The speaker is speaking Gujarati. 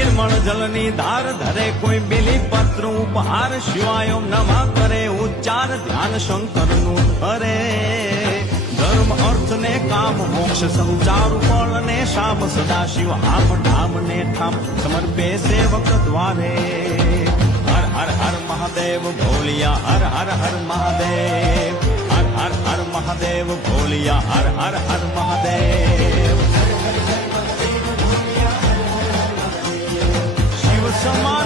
નિર્મળ જલની ધાર ધરે કોઈ બેલી પત્ર ઉપહાર શિવાય નમઃ કરે ઉચ્ચાર ધ્યાન શંકરનું ધરે ધર્મ અર્થ ને કામ મોક્ષ સંચાર ફળ ને શામ સદા શિવ આમ ધામ ને ઠામ સમર્પે સેવક દ્વારે હર હર હર મહાદેવ ભોલિયા હર હર હર મહાદેવ હર હર હર મહાદેવ ભોલિયા હર હર હર મહાદેવ શિવ સમા